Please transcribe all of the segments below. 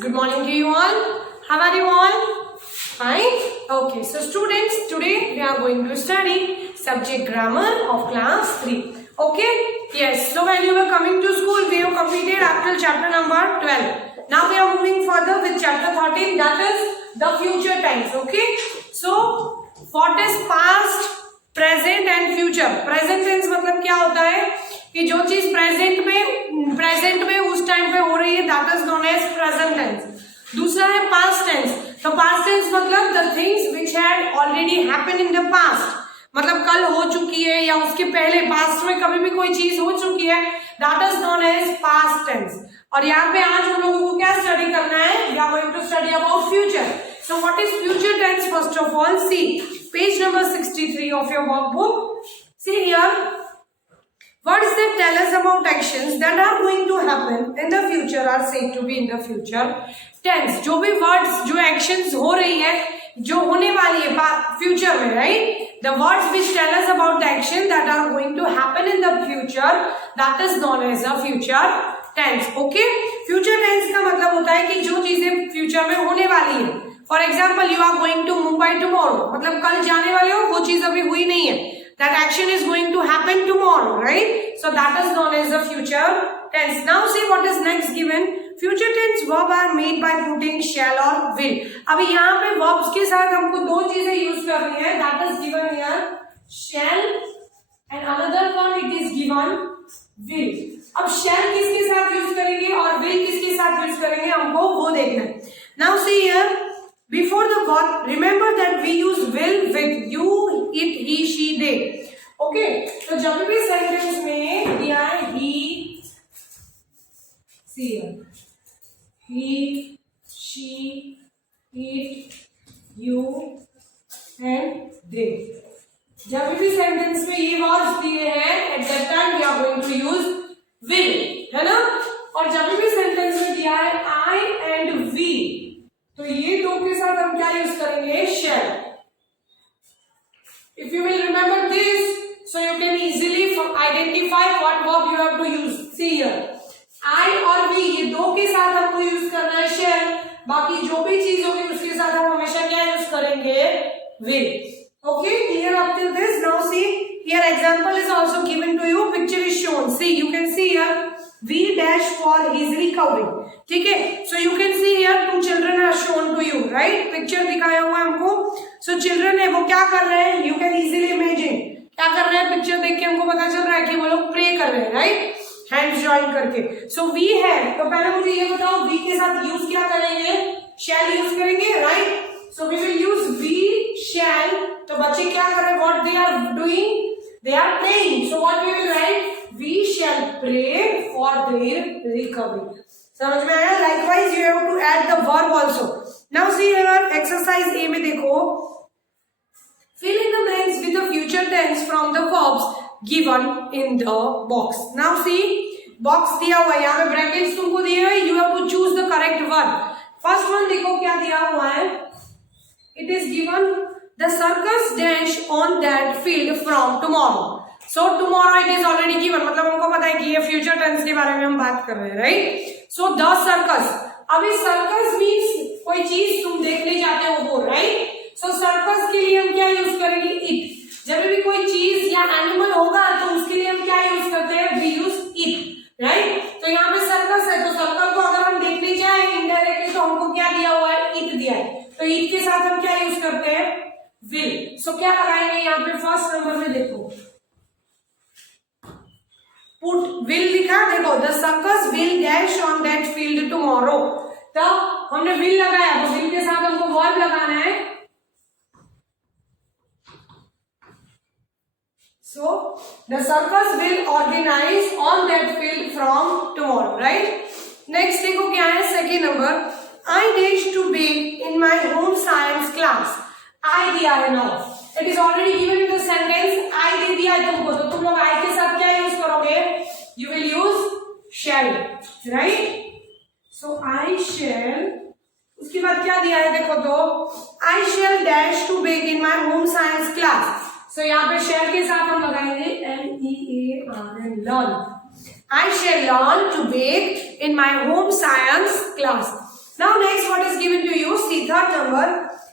Good morning to you all. How are you all? Fine? Okay, so students, today we are going to study subject grammar of class 3. Okay? Yes, so when you were coming to school, we have completed up till chapter number 12. Now we are moving further with chapter 13, that is the future tense. Okay? So, what is past, present and future. Present tense मतलब क्या होता है कि जो चीज present में उस time पे हो रही है, that is known as present tense. दूसरा है पास्ट टेंस. तो पास्ट टेंस मतलब the things which had already happened in the past, मतलब कल हो चुकी है या उसके पहले पास्ट में कभी भी कोई चीज हो चुकी है, that is known as past tense. और यहाँ पे आज हम लोगों को क्या स्टडी करना है? We are going to study about future. So what is future tense? First of all, see page number 63 of your workbook. See here, words that tell us about actions that are going to happen in the future are said to be in the future tense. जो भी words, जो actions हो रही है, जो होने वाली है future में, right? The words which tell us about the action that are going to happen in the future, that is known as a future tense. Okay? Future tense का मतलब होता है कि जो चीजें future में होने वाली है. For example, you are going to Mumbai tomorrow, मतलब कल जाने वाले हो, वो चीज अभी हुई नहीं है. That action is going to happen tomorrow, right? So that is known as the future tense. Now see what is next given. Future tense verb are made by putting shall और विल. अभी यहाँ पे verbs के साथ हमको दो चीजें use करनी है. That is given here shall and another one it is given will. अब शैल किसके साथ यूज करेंगे और विल किसके साथ यूज करेंगे, हमको वो देखना है. Now see here, before the verb, remember that we use will with you, it, he, she, they. Okay, तो जब भी सेंटेंस में दिया है he, see here, he, she, it, you and they. जब भी सेंटेंस में ये वर्ड्स दिए हैं, at that time we are going to use will, है ना? और जब भी सेंटेंस में दिया है I and we, तो ये दो के साथ हम क्या यूज करेंगे? Shall. If you will remember this, so you can easily identify what verb you have to use. See here, I और वी, ये दो के साथ हमको यूज करना है शैल. बाकी जो भी चीज होगी उसके साथ हम हमेशा क्या यूज करेंगे? Will. Okay, clear up till this? Now see here, example is also given to you. Picture is shown. See, you can see here V dash for his recovery. ठीक है, so you can see here two children are shown to you, right? Picture दिखाया हुआ है हमको. So children है, वो क्या कर रहे हैं? You can easily imagine क्या कर रहे हैं. पिक्चर देख के हमको पता चल रहा है कि वो लोग प्रे कर रहे हैं, राइट? हैंड्स जॉइन करके. So we है, तो पहले मुझे ये बताओ, V के साथ यूज क्या करेंगे? shall यूज करेंगे, right? So we will use we shall. तो बच्चे क्या कर रहे हैं? What they are doing? They are praying. So what we will write? We shall pray for their recovery. समझ में आया? Likewise, you have to add the verb also. Now see here, exercise A में देखो, fill in the blanks with the future tense from the verbs given in the box. Now see, box दिया हुआ है, यहाँ पे brackets तुमको दिए हुए, you have to choose the correct verb. First one देखो क्या दिया हुआ है. It is given the circus dash on that field from tomorrow. So tomorrow it is already given, मतलब हमको पता है कि ये फ्यूचर टेंस के बारे में हम बात कर रहे हैं, राइट? So the circus. अभी सर्कस मीन्स कोई चीज तुम देखने जाते हो वो, राइट? सो सर्कस के लिए हम क्या यूज करेंगे? इट. जब भी कोई चीज या एनिमल होगा तो उसके लिए हम क्या यूज करते हैं? We use it, right? तो यहाँ पे सर्कस है, तो सर्कल को अगर हम देखने जाए इनडायरेक्टली तो हमको क्या दिया हुआ है? इट दिया है. तो इट के साथ हम क्या यूज करते हैं? विल. सो क्या लगाएंगे यहाँ पे? फर्स्ट नंबर में देखो, पुट विल लिखा, देखो the circus will dash on that field tomorrow. तो हमने विल लगाया, तो विल के साथ हमको वर्ब लगाना है. So the circus will organise on that field from tomorrow, right? Next देखो क्या है, second number, I dash to bake in my home science class. I दिया है. Now it is already given in the sentence. I दे दिया है तुमको, तो तुम लोग आई के साथ क्या यूज करोगे? You will use shall, right? So I shall. उसके बाद क्या दिया है देखो, तो I shall dash to bake in my home science class. So यहाँ पे शैल के साथ हम लगाएंगे LEARN, learn. I shall learn to bake in my home science class. Now next what is given to you? See third number.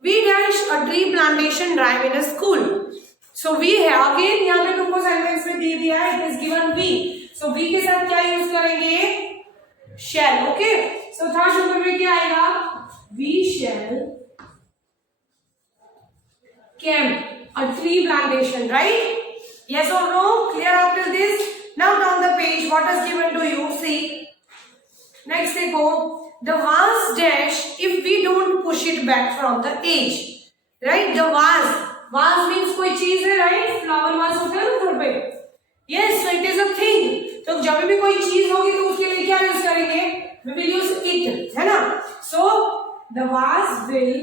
We dash a tree plantation drive in a school. So we है again यहाँ पे तुमको sentence में दे दिया है. It is given we. So we के साथ क्या यूज करेंगे? Shall. Okay. So third number में क्या आएगा? We shall camp a tree plantation, right? Yes or no? Clear up till this? Now down the page, what is given to you? See. Next देखो. The vase dash if we don't push it back from the edge, right? The vase means कोई चीज है, right? Flower vase होता है ना घर पे. Yes, so it is a thing. तो जब भी कोई चीज होगी तो उसके लिए क्या यूज करेंगे? We will use it, है ना? So the vase will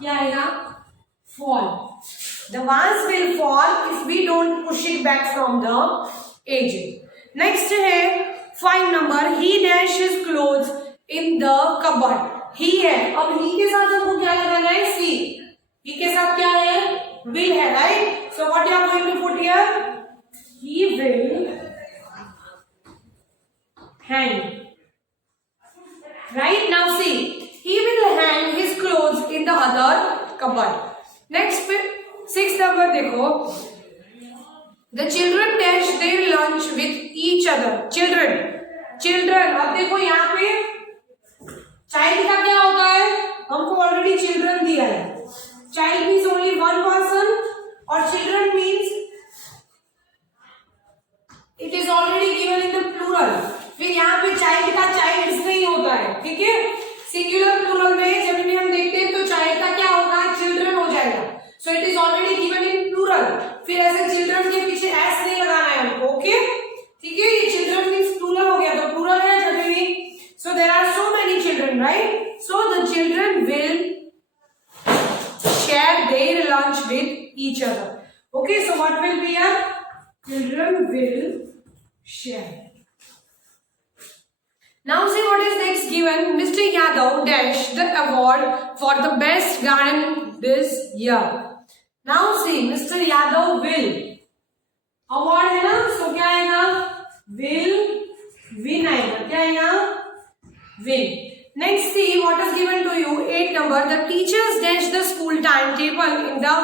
क्या आएगा? Fall. The vase will fall if we don't push it back from the edge. Next है 5 number. He dash his clothes in the cupboard. He है. अब he के साथ हमको क्या लगाना है? See. he के साथ क्या है? will है, right? So what you are going to put here? He will hang. Right? Now see. He will hang his clothes in the other cupboard. Next 6 number देखो. The children dash their lunch with each other. Children. अब देखो यहाँ पे child का क्या होता है? हमको ऑलरेडी children दिया है. Child means only one person और children means it is already given in the plural. फिर यहाँ पे child का childs नहीं होता है, ठीक है? Singular plural में जब भी हम देखते हैं तो child का क्या होगा? Children हो जाएगा. So it is already given in plural. फिर ऐसे children के पीछे s नहीं लगाना है हमको, okay? ठीक है? ये children means plural हो गया तो plural है जब भी. So there are so many children, right? So the children will share their lunch with each other. Okay, so what will be here? Children will share. Now see what is next given. Mr. Yadav dash the award for the best garden this year. Now see, Mr. Yadav will. Award है ना, so क्या आएगा? Will win आएगा. क्या आएगा? Win. Next see what is given to you. 8 number. The teachers dash the school timetable in the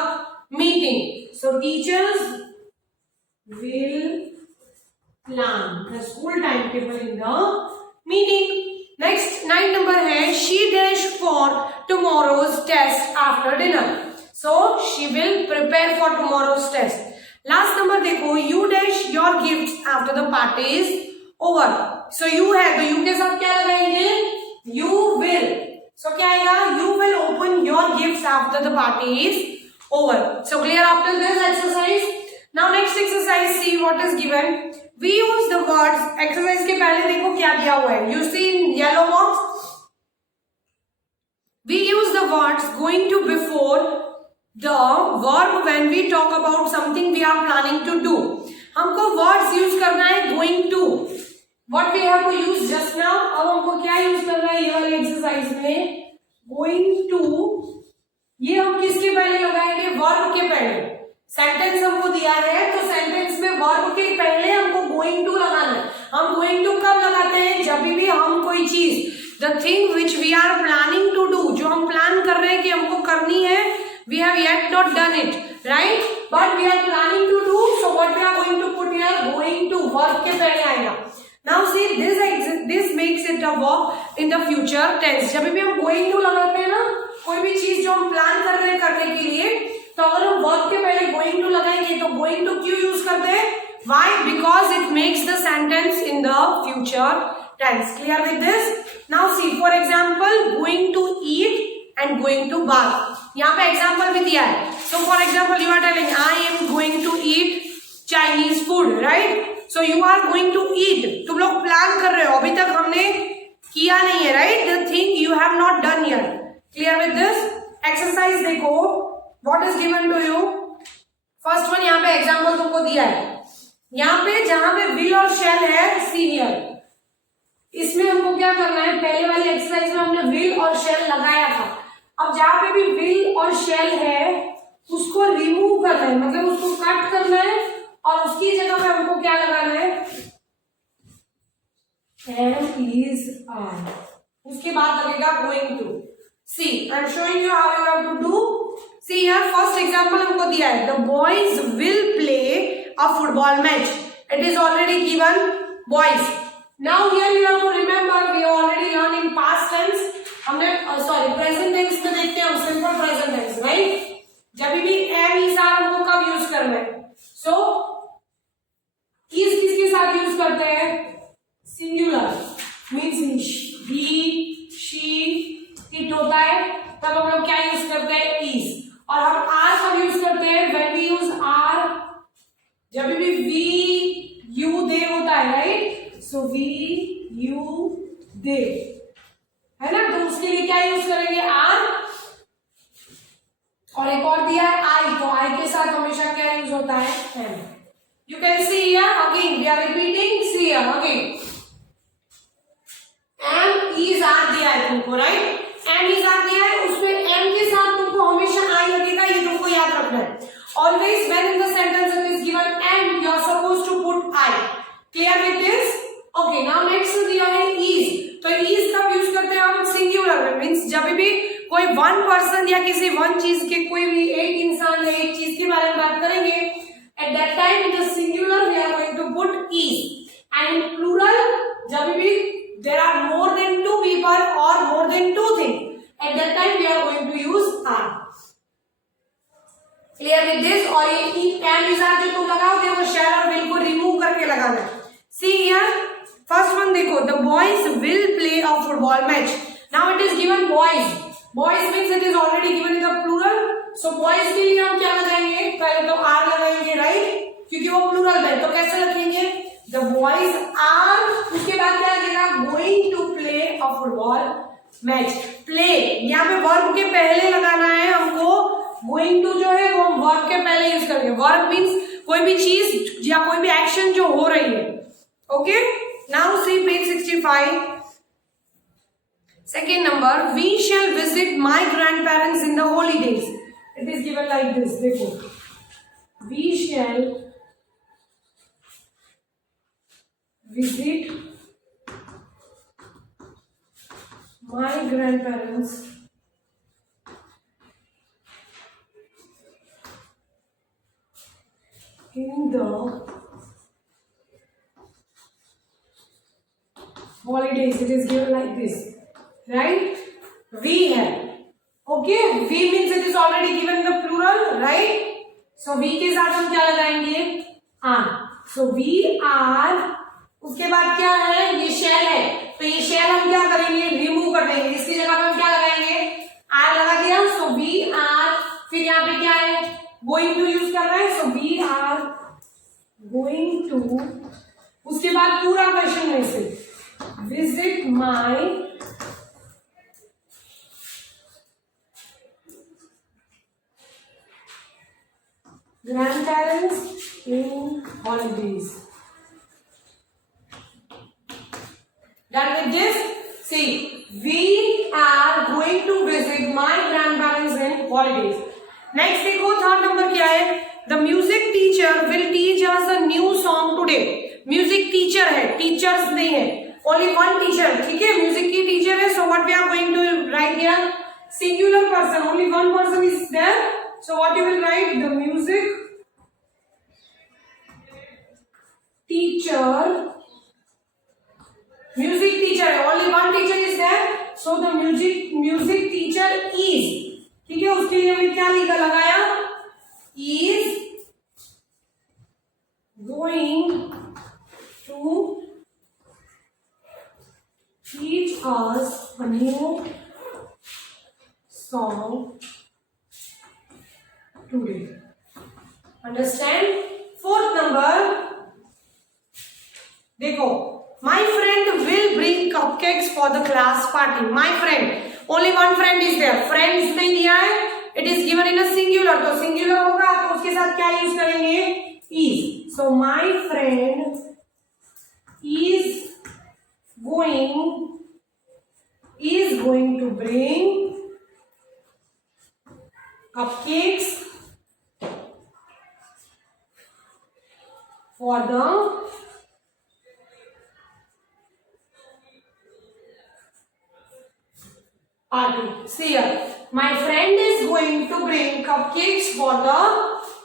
meeting. So teachers will plan the school timetable in the meeting. Next 9 number है. She dash for tomorrow's test after dinner. So she will prepare for tomorrow's test. Last number देखो. You dash your gifts after the party is over. So you है तो you के साथ क्या लगाएंगे? You will. So क्या आएगा? You will open your gifts after the party is over. So clear after this exercise. Now next exercise, see what is given. We use the words. Exercise के पहले देखो क्या दिया हुआ है. You see in yellow box. We use the words going to before the verb when we talk about something we are planning to do. हमको words use करना है going to. What we have to use just now. अब हमको क्या use करना है ये वाले एक्सरसाइज में? Going to. ये हम किसके पहले लगाएंगे? वर्ब के पहले. सेंटेंस हमको दिया है तो सेंटेंस में वर्ब के पहले हमको going to लगाना है. हम going to कब लगाते हैं? जब भी हम कोई चीज the thing which we are planning to do, जो हम प्लान कर रहे हैं कि हमको करनी है, we have yet not done it, right? But we are planning to do, so what we are going to put here? Going to. Verb के पहले आएगा. Now see this makes it a verb in the future tense. जब भी हम going to लगाते हैं ना कोई भी चीज जो हम प्लान कर रहे हैं करने के लिए, तो अगर हम verb के पहले going to लगाएंगे तो going to क्यों यूज करते हैं? Why? Because it makes the sentence in the future tense. Clear with this? Now see for example going to eat and going to bath. यहाँ पे example भी दिया है. So for example you are telling I am going to eat Chinese food, right? So you are going to eat. तुम लोग plan कर रहे हो, अभी तक हमने किया नहीं है, right? The thing you have not done yet. Clear with this? Exercise देखो. What is given to you? First one यहाँ पे example तुमको दिया है. यहाँ पे जहां पे will और shall है senior. इसमें हमको क्या करना है? पहले वाली एक्सरसाइज में हमने will और shall लगाया था. अब जहां पे भी will और shall है उसको रिमूव करना है, मतलब उसको कट करना है और उसकी जगह पे हमको क्या लगाना है? Am, is, are. उसके बाद लगेगा going to. See I am showing you how you have to do. See here first example हमको दिया है, the boys will play a football match. It is already given boys. Now here you have to remember we already learn in past tense. हमने sorry present tense में देखते हैं हम simple present tense, right. जब भी M is are हमको कब use करना है? सो इज किसके साथ यूज करते हैं? Singular means he, she, it होता है तब हम लोग क्या यूज करते हैं? इज। और हम आर कब यूज करते हैं? व्हेन वी यूज आर जब भी वी यू दे होता है, right. So we you they है ना, तो उसके लिए क्या यूज करेंगे? आर। और एक और दिया है आई, तो आई के साथ हमेशा क्या यूज होता है? Am. You can see here again we are repeating. See here again am is are दिया है तुमको, राइट। एम इज आर दिया है, उसमें एम के साथ तुमको हमेशा आई लगेगा, ये तुमको याद रखना है। Always when in the sentence it is given am, you are supposed to put I. Clear with this? Okay, now next दिया है इज। तो इज कब यूज करते हैं हम? सिंगुलर में, मींस जब भी कोई वन पर्सन या किसी वन चीज के, कोई भी एक इंसान या एक चीज के बारे में बात करेंगे, at that time in the singular we are going to put is. And in plural जब भी there are more than two people or more than two things, at that time we are going to use are. Clear with this? और ये M is are जो तुम लगाओगे वो शैल और will को रिमूव करके लगाना है। See here, first one देखो, the boys will play a football match. Now it is given boys. Boys means it is already given in the plural. So boys के लिए हम क्या लगाएंगे? पहले तो are लगाएंगे, right? क्योंकि वो प्लूरल है, तो कैसे लिखेंगे? The boys are, उसके बाद क्या लगेगा? Going to play a football match. Play यहाँ पे वर्ब के पहले लगाना है हमको। Going to जो है वो वर्ब के पहले यूज करेंगे। वर्ब मीन्स कोई भी चीज या कोई भी एक्शन जो हो रही है। Okay, now see page 65 second number, we shall visit my grandparents in the holidays. It is given like this. देखो, we shall visit my grandparents in the holidays. It is given like this, right? We have. Okay, we means it is already given in the plural, right? So we के साथ हम क्या लगाएंगे? are. So we are, उसके बाद क्या है? ये शेल है, तो ये शेल हम क्या करेंगे? रिमूव कर देंगे। इसकी जगह पे हम क्या लगाएंगे? आर लगा दिया। सो वी आर, फिर यहाँ पे क्या है? गोइंग टू यूज कर रहे हैं। So we are going to, उसके बाद पूरा क्वेश्चन में से visit my grandparents in holidays. Done with this? See, we are going to visit my grandparents in holidays. Next देखो थर्ड नंबर क्या है? The music teacher will teach us a new song today. Music teacher है, teachers नहीं है, only one teacher. ठीक है, music की teacher है. So what we are going to write here? Singular person, only one person is there. So what you will write? The music teacher. Music teacher है, only one teacher is there. So the music teacher is, ठीक है, उसके लिए हमने क्या लिखा लगाया? Is going to teach us a new song today. Understand? Fourth number, देखो, my friend will bring cupcakes for the class party. My friend, only one friend is there. Friends नहीं दिया है, it is given in a singular. तो singular होगा तो उसके साथ क्या यूज करेंगे? Is. So my friend is going to bring cupcakes for the party. See here. My friend is going to bring cupcakes for the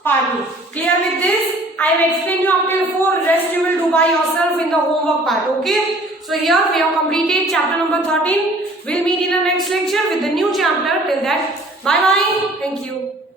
party. Clear with this? I have explained you up till 4. Rest you will do by yourself in the homework part. Okay? So here we have completed chapter number 13. We'll meet in the next lecture with the new chapter. Till that, bye bye. Thank you.